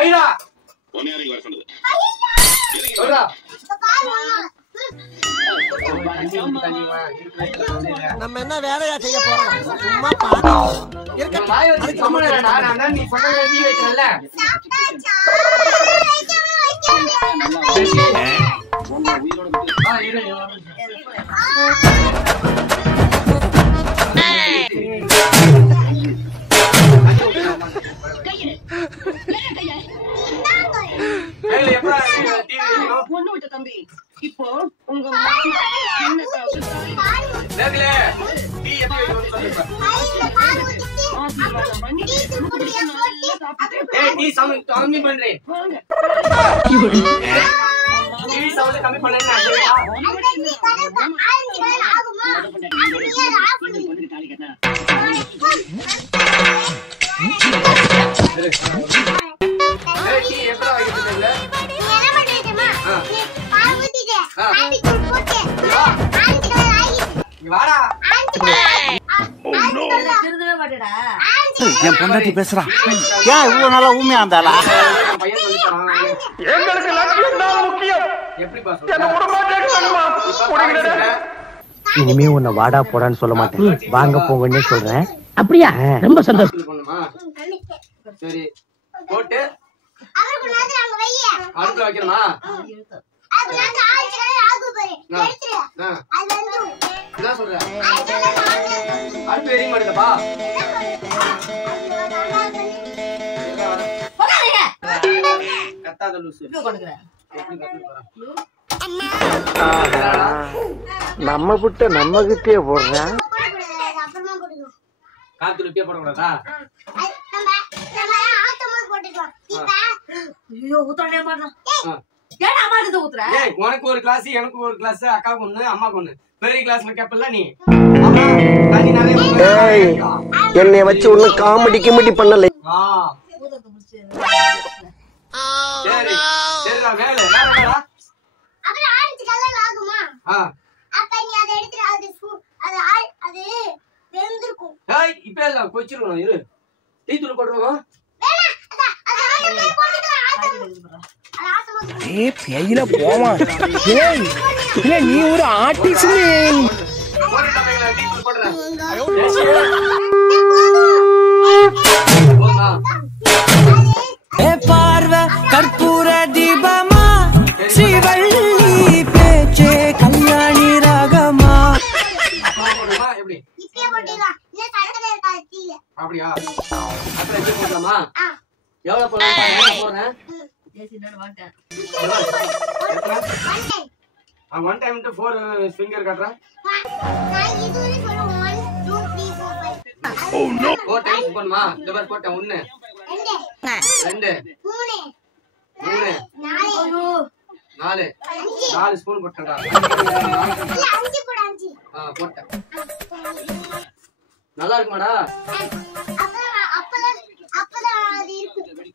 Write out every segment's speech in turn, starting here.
ஐயா ஒன்னேறி வர சொன்னது சொல்றா நம்ம என்ன வேலையா செய்ய போறோம் சும்மா பாத்து இருக்க வாய் வச்சு கம்மனடா நான் நீ சொன்னத நீ வைக்கறல்ல இரு தம்பி இப்போ உங்க கம்மி பண்றேன் கம்மி பண்ண என் பொண்டாட்டி பேசுறான் ஏன் இவ்வளவு நாளா ஊமையா இருந்தாளா எங்களுக்கு லட்சியம் தான் முக்கியம். இனிமே உன்னை வாடா போடான்னு சொல்ல மாட்டேன் வாங்க போங்கன்னே சொல்றேன். அப்படியா? ரொம்ப சந்தோஷம். சரி போட்டு அடுத்து வைக்கணுமா? என்ன சொல்ற? அடுத்து எரிய மாட்டேதப்பா. கத்தாத லூசு. நம்ம புட்ட நம்ம கிட்டே போடுறேன். காத்துல இப்பயே போடக்கூடாதா? உனக்கு ஒரு கிளாஸ் எனக்கு ஒரு கிளாஸ் அக்காவுக்கு ஒண்ணு அம்மாக்கு ஒண்ணு பெரிய கிளாஸ்ல கேப்பல நீ என்னை வச்சு ஒண்ணு காமெடி கிமெடி பண்ணல. சரி சரிடா வேலை இப்ப இல்ல கொச்சிருக்கணும் இரு டீ தூள் போட்டுருக்கோம். பெயில போமா நீ ஒரு ஆர்டிஸ்ட் பார்வை கற்பூர தீபமா ஸ்ரீவள்ளி பேச்சே கல்யாணி ராகமா. அப்படியா போடலாமா? எவ்வளவு போடுறேன்? ஒன் டைம் டு 4 ஃபிங்கர் காட்டுறேன். 4 டைம்ஸ் போடுமா? இந்த மாதிரி போட்டேன் 1 2 3 4 4 ஸ்பூன் போட்டேன்டா. போட்டேன். நல்லா இருக்குமாடா?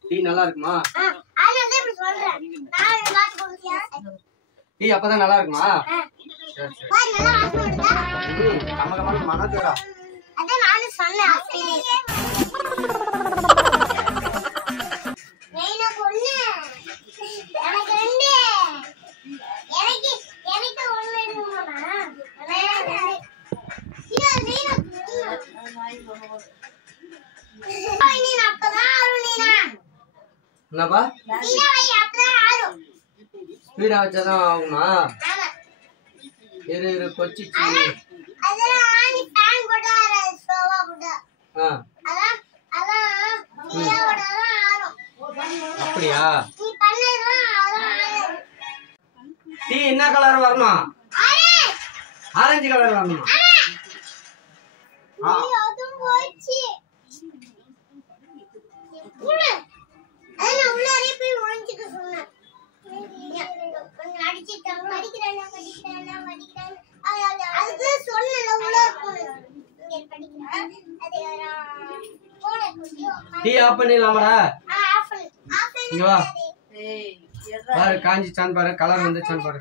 டீ நல்லா இருக்குமா? டீ அப்பதான் நல்லா இருக்குமா? மனதுடா என்னப்பா ஸ்பீடா வச்சாதான் ஆகுமா? இரு கொச்சிச்சு. அப்படியா? டீ என்ன கலர் வரணும்? ஆரஞ்சு கலர் வரணும். டீ ஆஃப் பண்ணிடலாமாடா? இங்க வா பாரு காஞ்சிச்சான்னு பாரு கலர் வந்துச்சான்னு பாரு.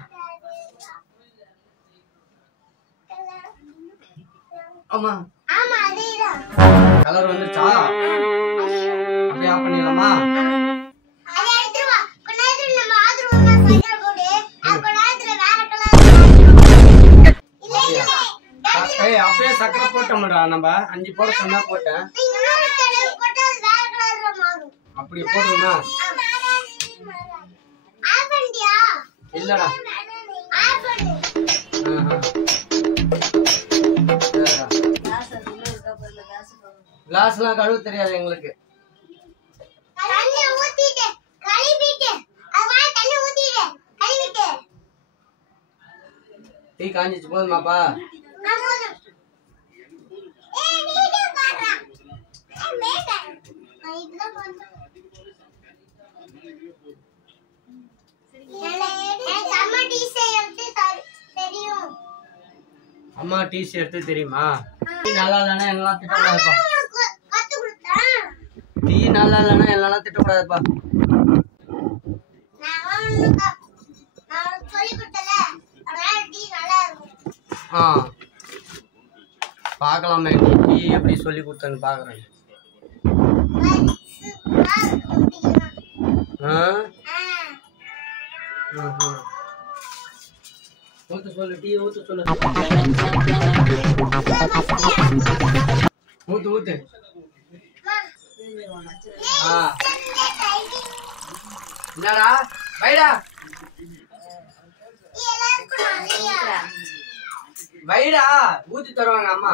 ஆமா கலர் வந்துச்சா? அப்படியே ஆஃப் பண்ணிடலாமா? போட்டோம்டா நம்ம 5 போட சொன்னா போட்டேன். அப்படி போடுமா? இல்லடா. கிளாஸ்லாம் கழுவ தெரியாது எங்களுக்கு. டீ காஞ்சிச்சு போதுமாப்பா? அம்மா டீ எடுத்து தெரியுமா? டீ நல்லா இல்லைன்னா எல்லாம் திட்டக்கூடாதுப்பா. டீ நல்லா இல்லைன்னா எல்லாம் திட்டக்கூடாதுப்பா. பார்க்கலாமே டீ எப்படி சொல்லி கொடுத்தேன்னு பார்க்குறேன். ஊத்து சொல்லு, டீ ஊத்து சொல்லு. ஊத்து ஊத்து. என்னடா வைடா வைடா ஊத்தி தருவாங்க அம்மா.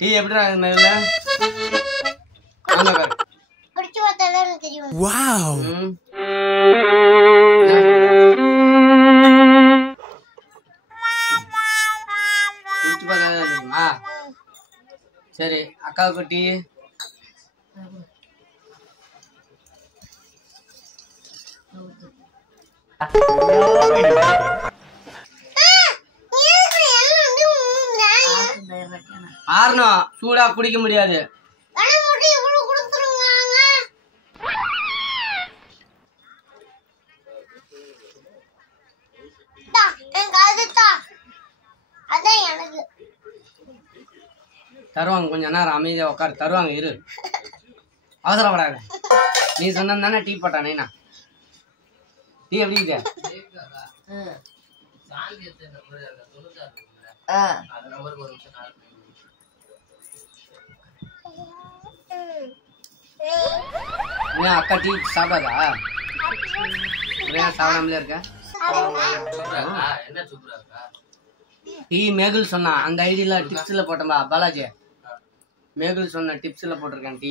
டீ எப்படிடா மேல வாவ் தெரியுமா? சரி அக்காவுக்கு டீ. ஆறணும், சூடா குடிக்க முடியாது. தருவாங்க, கொஞ்ச நேரம் அமைதியா உட்காரு. தருவாங்க, இரு, அவசரப்படாத. நீ சொன்ன டீ போட்டானேண்ணா. டீ எப்படி இருக்கு? அக்கா டீ சாப்பிடாதா? சாப்பிடாமலே இருக்க. டீ மேகுல் சொன்னா அந்த ஐடியில டிப்ஸ்ல போட்டோம்பா. பாலாஜி மேகுல் சொன்ன டிப்ஸ்ல போட்டிருக்கேன் டீ.